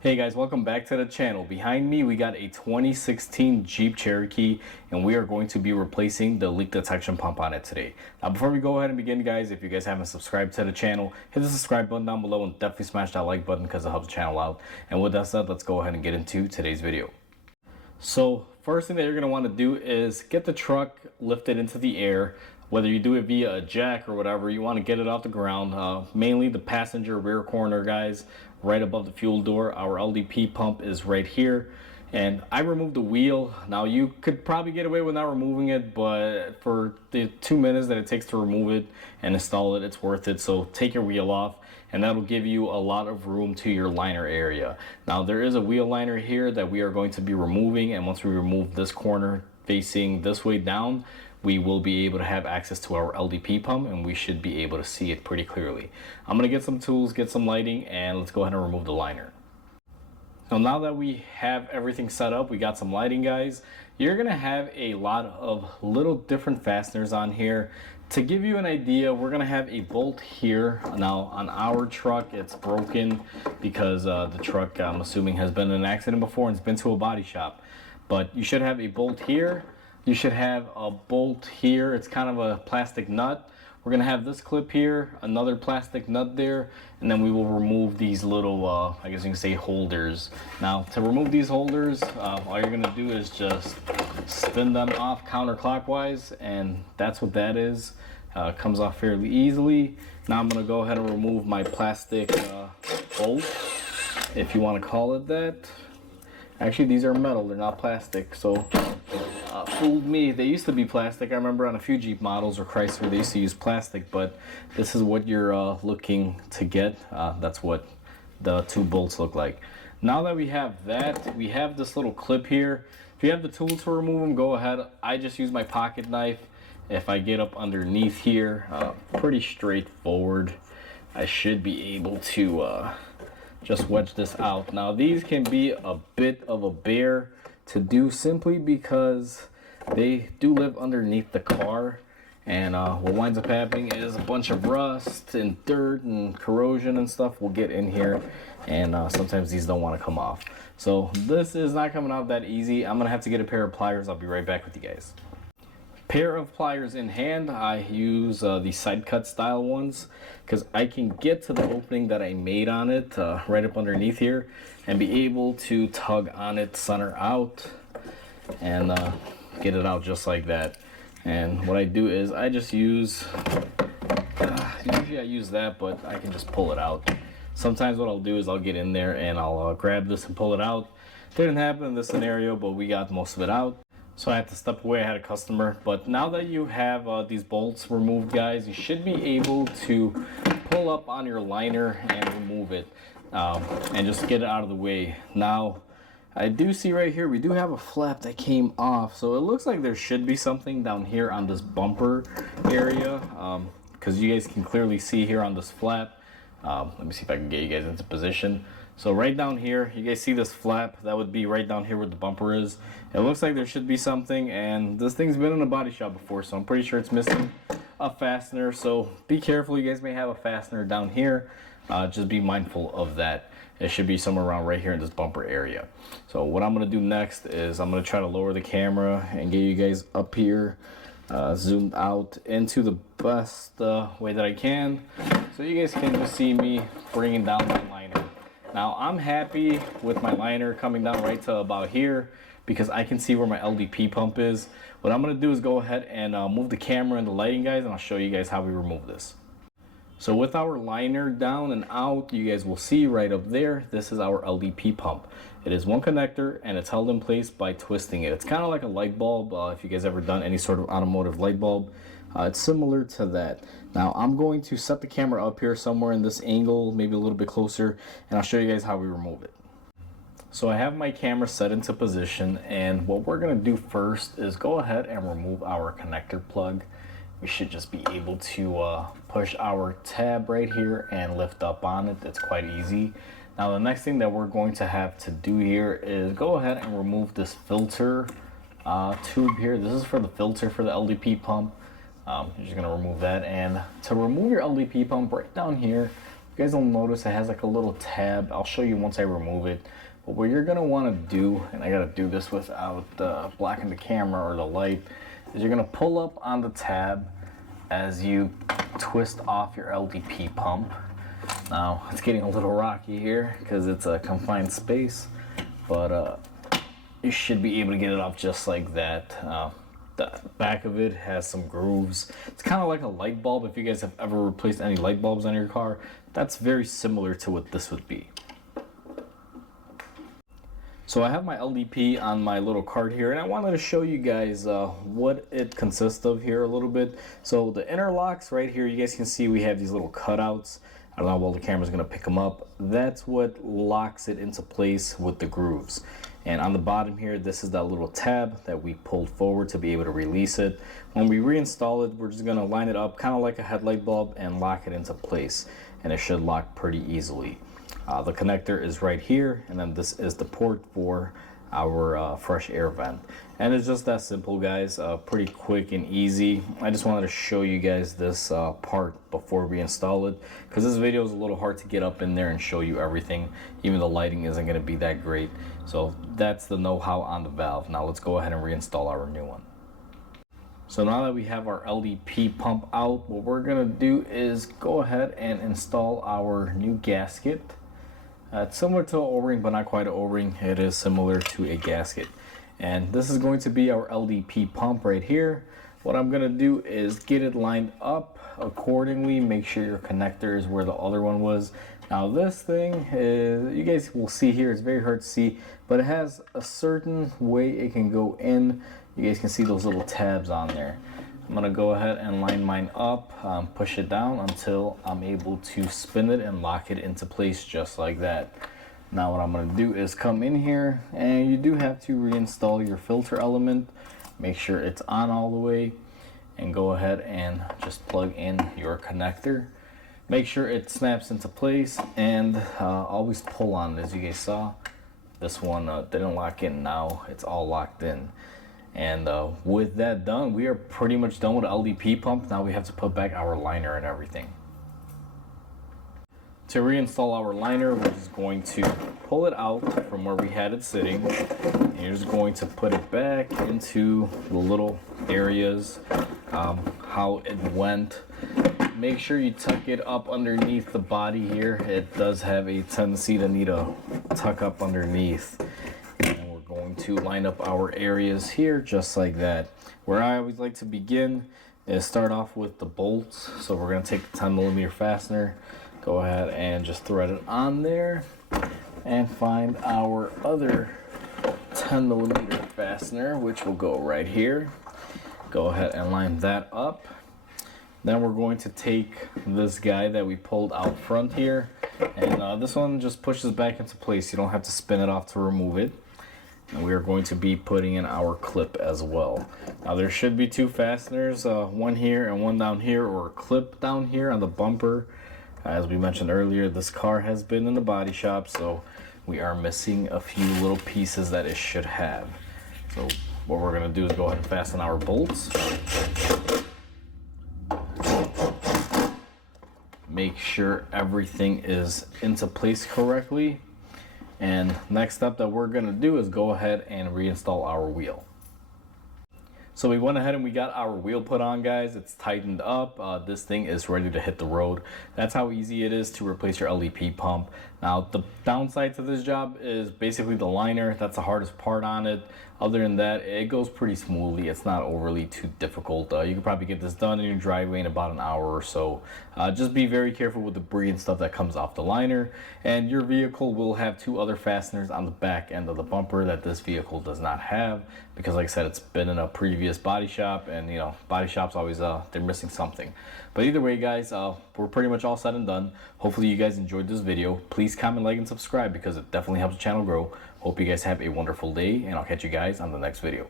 Hey guys, welcome back to the channel. Behind me we got a 2016 Jeep Cherokee and we are going to be replacing the leak detection pump on it today. Now before we go ahead and begin guys, if you guys haven't subscribed to the channel, hit the subscribe button down below and definitely smash that like button because it helps the channel out. And with that said, let's go ahead and get into today's video. So first thing that you're going to want to do is get the truck lifted into the air. Whether you do it via a jack or whatever, you want to get it off the ground. Mainly the passenger rear corner, guys, right above the fuel door. Our LDP pump is right here. And I removed the wheel. Now you could probably get away with not removing it, but for the 2 minutes that it takes to remove it and install it, it's worth it. So take your wheel off and that'll give you a lot of room to your liner area. Now there is a wheel liner here that we are going to be removing, and once we remove this corner facing this way down, we will be able to have access to our LDP pump and we should be able to see it pretty clearly. I'm gonna get some tools, get some lighting, and let's go ahead and remove the liner. So now that we have everything set up, we got some lighting, guys. You're gonna have a lot of little different fasteners on here. To give you an idea, we're gonna have a bolt here. Now on our truck, it's broken because the truck, I'm assuming, has been in an accident before and it's been to a body shop. But you should have a bolt here. You should have a bolt here. It's kind of a plastic nut. We're gonna have this clip here, another plastic nut there, and then we will remove these little, I guess you can say, holders. Now, to remove these holders, all you're gonna do is just spin them off counterclockwise, and that's what that is. Comes off fairly easily. Now I'm gonna go ahead and remove my plastic bolt, if you wanna call it that. Actually, these are metal, they're not plastic, so fooled me. They used to be plastic. I remember on a few Jeep models or Chrysler, they used to use plastic, but this is what you're looking to get. That's what the two bolts look like. Now that we have that, we have this little clip here. If you have the tool to remove them, go ahead. I just use my pocket knife. If I get up underneath here, pretty straightforward. I should be able to just wedge this out. Now these can be a bit of a bear to do simply because they do live underneath the car, and what winds up happening is a bunch of rust and dirt and corrosion and stuff will get in here, and sometimes these don't want to come off. So this is not coming off that easy. I'm gonna have to get a pair of pliers. I'll be right back with you guys. Pair of pliers in hand. I use the side cut style ones because I can get to the opening that I made on it right up underneath here and be able to tug on it center out and get it out just like that. And what I do is I just use usually I use that, but I can just pull it out. Sometimes what I'll do is I'll get in there and I'll grab this and pull it out. Didn't happen in this scenario, but we got most of it out. So I had to step away. I had a customer. But now that you have these bolts removed, guys, you should be able to pull up on your liner and remove it and just get it out of the way. Now, I do see right here, we do have a flap that came off. So it looks like there should be something down here on this bumper area because you guys can clearly see here on this flap. Let me see if I can get you guys into position. So right down here, you guys see this flap? That would be right down here where the bumper is. It looks like there should be something, and this thing's been in a body shop before, so I'm pretty sure it's missing a fastener. So be careful, you guys may have a fastener down here. Just be mindful of that. It should be somewhere around right here in this bumper area. So what I'm gonna do next is I'm gonna try to lower the camera and get you guys up here, zoomed out into the best way that I can. So you guys can just see me bringing down my liner. Now I'm happy with my liner coming down right to about here because I can see where my LDP pump is. What I'm gonna do is go ahead and move the camera and the lighting, guys, and I'll show you guys how we remove this. So with our liner down and out, you guys will see right up there, this is our LDP pump. It is one connector and it's held in place by twisting it. It's kind of like a light bulb. If you guys ever done any sort of automotive light bulb, it's similar to that. Now I'm going to set the camera up here somewhere in this angle, maybe a little bit closer, and I'll show you guys how we remove it. So I have my camera set into position, and what we're going to do first is go ahead and remove our connector plug. We should just be able to push our tab right here and lift up on it. It's quite easy. Now the next thing that we're going to have to do here is go ahead and remove this filter tube here. This is for the filter for the LDP pump. You're just going to remove that, and to remove your LDP pump right down here, you guys will notice it has like a little tab. I'll show you once I remove it. But what you're gonna wanna do, and I gotta do this without blacking the camera or the light, is you're gonna pull up on the tab as you twist off your LDP pump. Now, it's getting a little rocky here because it's a confined space, but you should be able to get it off just like that. The back of it has some grooves. It's kind of like a light bulb. If you guys have ever replaced any light bulbs on your car, that's very similar to what this would be. So I have my LDP on my little cart here, and I wanted to show you guys what it consists of here a little bit. So the interlocks right here, you guys can see we have these little cutouts. I don't know how well the camera's gonna pick them up. That's what locks it into place with the grooves. And on the bottom here, this is that little tab that we pulled forward to be able to release it. When we reinstall it, we're just gonna line it up kind of like a headlight bulb and lock it into place. And it should lock pretty easily. The connector is right here, and then this is the port for our fresh air vent. And it's just that simple, guys. Pretty quick and easy. I just wanted to show you guys this part before we install it, because this video is a little hard to get up in there and show you everything. Even the lighting isn't going to be that great. So that's the know-how on the valve. Now let's go ahead and reinstall our new one. So now that we have our LDP pump out, what we're going to do is go ahead and install our new gasket. It's similar to an O-ring, but not quite an O-ring. It is similar to a gasket. And this is going to be our LDP pump right here. What I'm going to do is get it lined up accordingly. Make sure your connector is where the other one was. Now this thing is, you guys will see here, it's very hard to see, but it has a certain way it can go in. You guys can see those little tabs on there. I'm gonna go ahead and line mine up, push it down until I'm able to spin it and lock it into place just like that. Now what I'm gonna do is come in here, and you do have to reinstall your filter element. Make sure it's on all the way, and go ahead and just plug in your connector. Make sure it snaps into place, and always pull on it. As you guys saw, this one didn't lock in. Now it's all locked in. And with that done, we are pretty much done with the LDP pump. Now we have to put back our liner and everything. To reinstall our liner, we're just going to pull it out from where we had it sitting. And you're just going to put it back into the little areas, how it went. Make sure you tuck it up underneath the body here. It does have a tendency to need a tuck up underneath. Going to line up our areas here just like that. Where I always like to begin is start off with the bolts. So we're going to take the 10mm fastener, go ahead and just thread it on there, and find our other 10mm fastener, which will go right here. Go ahead and line that up. Then we're going to take this guy that we pulled out front here, and this one just pushes back into place. You don't have to spin it off to remove it. And we are going to be putting in our clip as well. Now there should be two fasteners, one here and one down here, or a clip down here on the bumper. As we mentioned earlier, this car has been in the body shop, so we are missing a few little pieces that it should have. So what we're gonna do is go ahead and fasten our bolts. Make sure everything is into place correctly. And next step that we're gonna do is go ahead and reinstall our wheel. So we went ahead and we got our wheel put on, guys. It's tightened up. This thing is ready to hit the road. That's how easy it is to replace your LDP pump. Now the downside to this job is basically the liner. That's the hardest part on it. Other than that, it goes pretty smoothly. It's not overly too difficult. You can probably get this done in your driveway in about an hour or so. Just be very careful with debris and stuff that comes off the liner. And your vehicle will have two other fasteners on the back end of the bumper that this vehicle does not have, because like I said, it's been in a previous body shop, and you know, body shops always they're missing something. But either way, guys, we're pretty much all said and done. Hopefully you guys enjoyed this video. Please comment, like, and subscribe, because it definitely helps the channel grow. Hope you guys have a wonderful day, and I'll catch you guys on the next video.